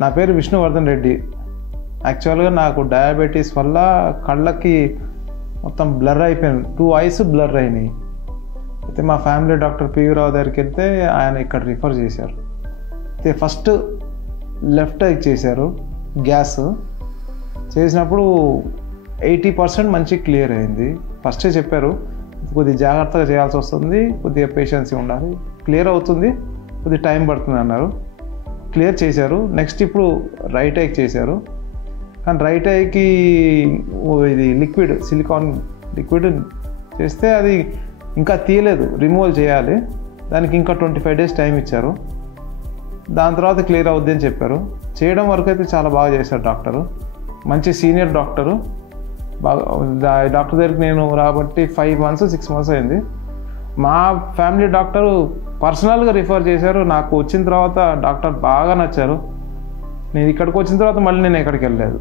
నా పేరు విష్ణువర్ధన్ రెడ్డి. యాక్చువల్గా నాకు డయాబెటీస్ వల్ల కళ్ళకి మొత్తం బ్లర్ అయిపోయింది, 2 ఐస్ బ్లర్ అయినాయి. అయితే మా ఫ్యామిలీ డాక్టర్ పివి రావు దగ్గరికి వెళ్తే ఆయన ఇక్కడ రిఫర్ చేశారు. అయితే ఫస్ట్ లెఫ్ట్ ఐకి చేశారు, గ్యాస్ చేసినప్పుడు 80% మంచి క్లియర్ అయింది. ఫస్టే చెప్పారు కొద్దిగా జాగ్రత్తగా చేయాల్సి వస్తుంది, కొద్దిగా పేషెన్సీ ఉండాలి, క్లియర్ అవుతుంది, కొద్దిగా టైం పడుతుంది అన్నారు. క్లియర్ చేశారు. నెక్స్ట్ ఇప్పుడు రైట్ ఐకి చేశారు. కానీ రైట్ ఐకి ఇది లిక్విడ్, సిలికాన్ లిక్విడ్ చేస్తే అది ఇంకా తీయలేదు, రిమూవల్ చేయాలి. దానికి ఇంకా 25 days టైం ఇచ్చారు. దాని తర్వాత క్లియర్ అవుద్ది అని చెప్పారు. చేయడం వరకు అయితే చాలా బాగా చేశారు డాక్టరు, మంచి సీనియర్ డాక్టరు. బాగా డాక్టర్ దగ్గరికి నేను రాబట్టి 5 months 6 months అయింది. మా ఫ్యామిలీ డాక్టరు పర్సనల్గా రిఫర్ చేశారు. నాకు వచ్చిన తర్వాత డాక్టర్ బాగా నచ్చారు. నేను ఇక్కడికి వచ్చిన తర్వాత మళ్ళీ నేను ఎక్కడికి వెళ్ళలేదు.